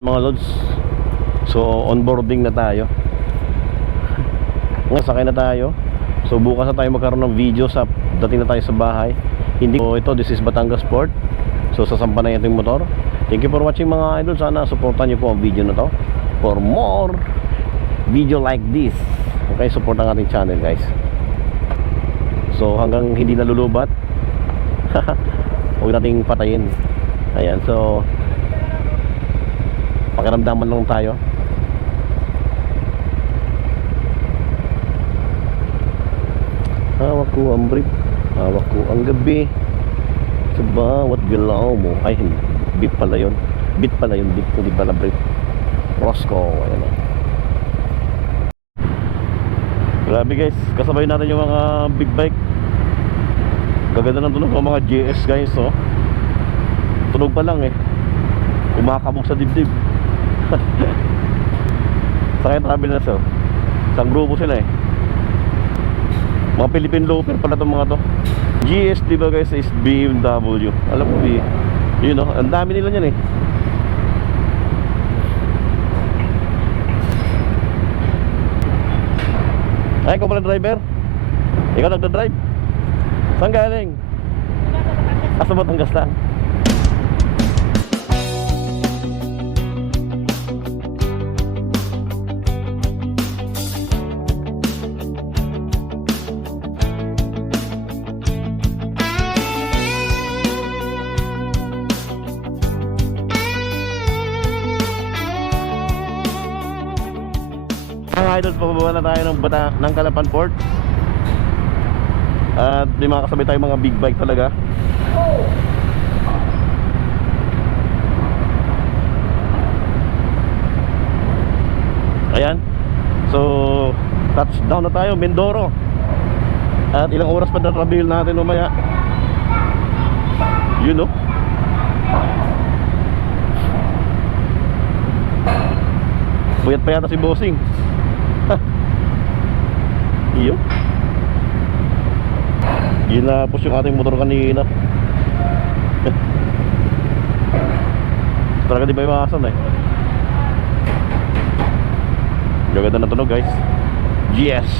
Mga lods, so onboarding na tayo. Ngayon sakay na tayo. So bukas na tayo magkaroon ng video sa dating na tayo sa bahay. Hindi ko ito, this is Batangas Port. So sasampa na yung motor. Thank you for watching mga idol. Sana supportan nyo po ang video na to for more video like this. Okay, support ang ating channel guys. So hanggang hindi nalulubat huwag nating patayin. Ayan, so pakiramdaman lang tayo. Hawak ko ang brief, hawak ko ang gabi sa bawat galaw mo. Ay, beat pala yun. Beat pala yun, beat, hindi pala brief. Roscoe, ayan o. Grabe guys, kasabay natin yung mga big bike. Gaganda ng tunog ng mga GS guys, oh. Tunog pa lang eh, kumakabog sa dibdib. Sakay travel na sir. Isang grupo sila eh. Mga Philippine loafer pala itong mga to. GS diba guys is BMW. Alam mo yun know, ang dami nila yan eh. Ay, ikaw pala driver? Ikaw nagdadrive? Saan galing? Asa Batangas lang. Idol, pababa na tayo ng Calapan Port. At may mga kasabay tayong mga big bike talaga. Ayan. So touchdown na tayo, Mindoro. At ilang oras pa na travel natin umaya. You know. Puyat pa yata si Bossing. Iyo. Ginapos yung ating motor kanina. Talaga di ba iwasan eh. Gaganda na tunog guys. GS.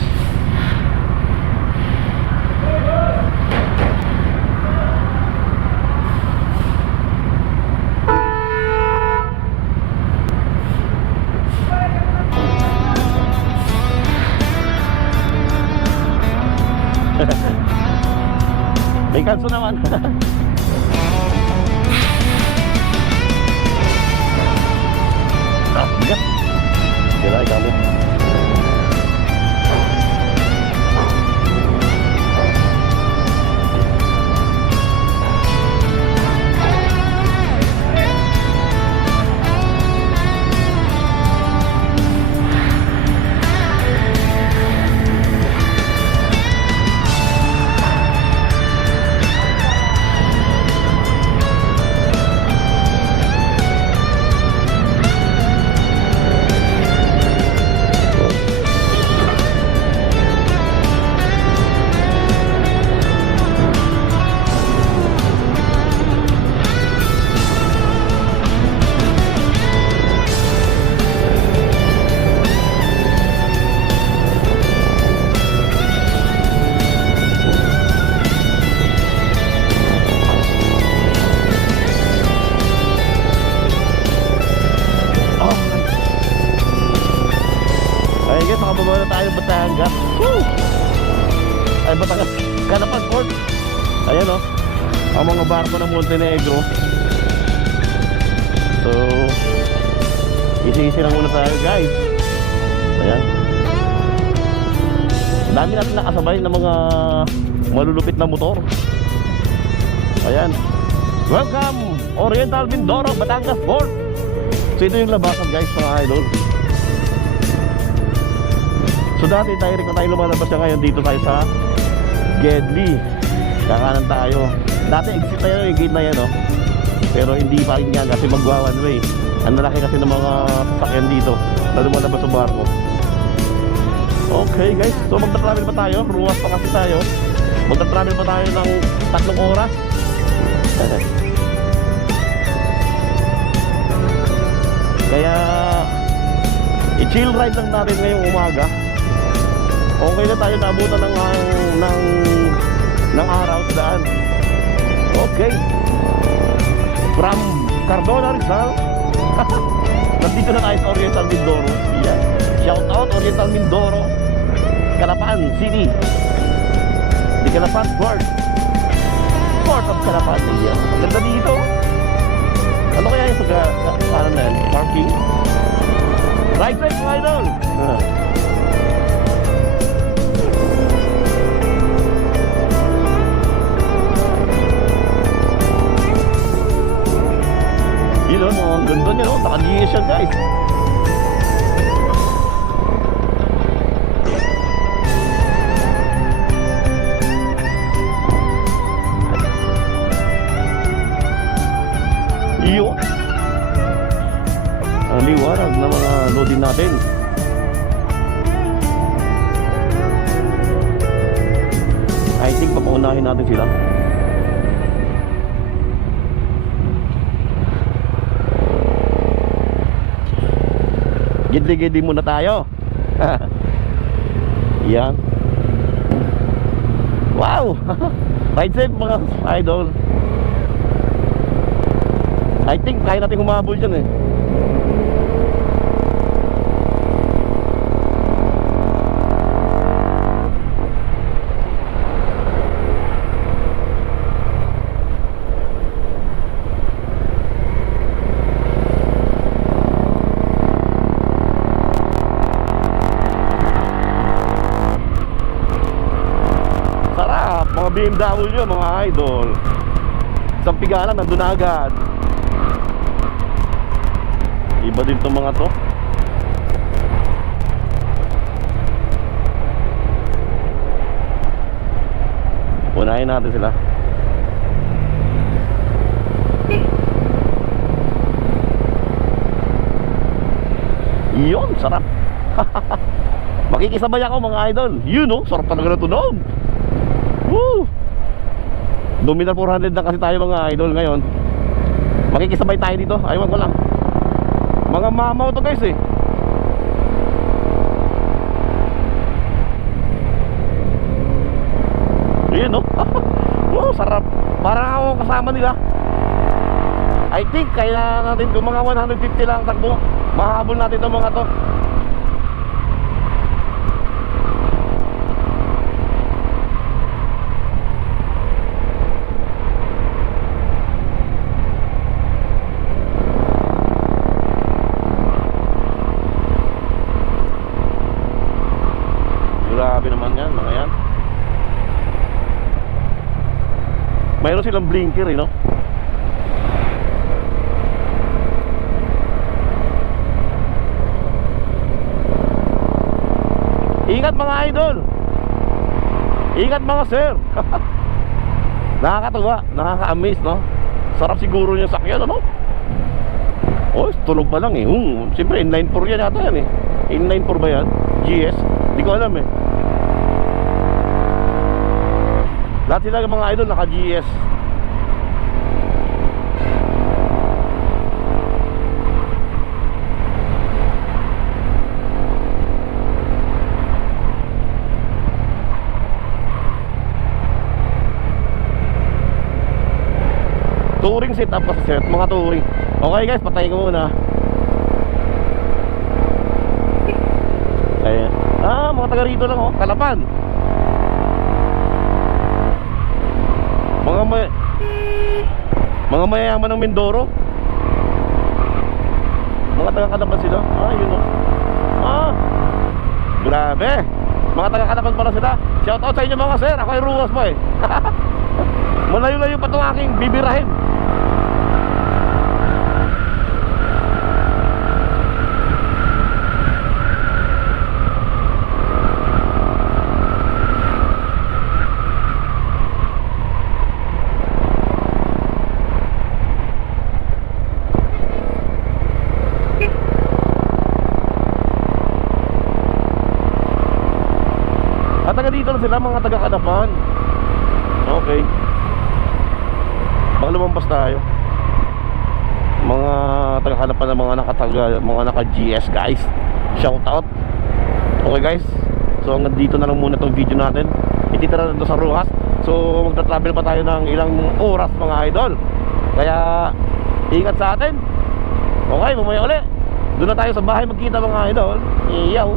May kanso naman. Bigat. Kira kami. Makababa na tayo Batangas. Woo! Ay, Batangas Calapan Port. Ayan o, ang mga barko ng Montenegro. So isi-isi lang muna tayo guys. Ayan. Dami natin nakasabay ng mga malulupit na motor. Ayan. Welcome Oriental Mindoro, Batangas Port. So ito yung labasan guys mga idol. So dati tayo lumalabas na, ngayon dito tayo sa Gedli. Kakanan tayo. Dati exit tayo yung gate na yan, no? Pero hindi pa rin yan kasi magwa one way. Ang lalaki kasi ng mga sasakyan dito na lumalabas sa barko. Okay guys, so magta-travel pa tayo. Ruwas pa kasi tayo. Magta-travel pa tayo ng 3 oras. Kaya i-chill ride lang natin ngayong umaga. Okay na tayo, naabutan ng araw sa daan. Okay. From Cardona, Rizal. Nandito na tayo sa Oriental Mindoro. Yeah. Shout out Oriental Mindoro, Calapan City. Di Calapan Port. Port of Calapan. Yeah. Maganda dito. Ano kaya yung ano na yan? Parking? Right side mga idol. Yun o, ang ganda niya, no? Naka-GS siya, guys. Iyo. Ang liwanag ng mga loading natin. I think papaunahin natin sila. Gidli-gidli muna tayo. Yan. Wow. Ride safe mga idol. I think kaya natin humabol dyan eh. Sarap, mga BMW mga idol. Isang pigalan nandun na agad. Iba din itong mga to. Unahin natin sila. Yun, sarap. Makikisabay ako mga idol. Yun oh, sarap talaga na tunog. Woo! Dominar 400 na kasi tayo mga idol ngayon. Makikisabay tayo dito. Aywan ko lang. Mga mamaw to guys eh. Ayan no. Wow, sarap. Parang ako kasama nila. I think kaya natin kung mga 150 lang takbo, mahabol natin itong mga to. Grabe naman yan, mga yan. Mayroon silang blinker eh, no? Ingat mga idol. Ingat mga sir. Nakakatuwa, nakaka-amaze, no? Sarap siguro yung sakyan, ano? Oh, tunog pa lang eh. Siyempre, inline 4 yan yata yan eh. Inline 4 ba yan? GS? Hindi ko alam eh. Lahat sila mga idol naka-GS. Touring setup kasi set, mga touring. Okay guys, patayin ko muna. Ayan. Mga taga rito lang oh, Calapan. Mga mayayaman ng Mindoro. Mga taga-Calapan sila. Yun oh. Grabe. Mga taga-Calapan pala sila. Shout out sa inyo mga sir. Ako ay ruwas pa eh. Malayo-layo pa itong aking bibirahin. At taga dito lang sila, mga taga-Calapan. Okay. Baka lumampas tayo. mga tagahanap pa ng mga naka GS guys, shout out. Okay guys, so hanggang dito na lang muna tong video natin. Ititira na ito sa Rojas. So magta-travel pa tayo ng ilang oras mga idol, kaya ingat sa atin. Okay, mamaya ulit doon na tayo sa bahay magkita mga idol. Iyaw.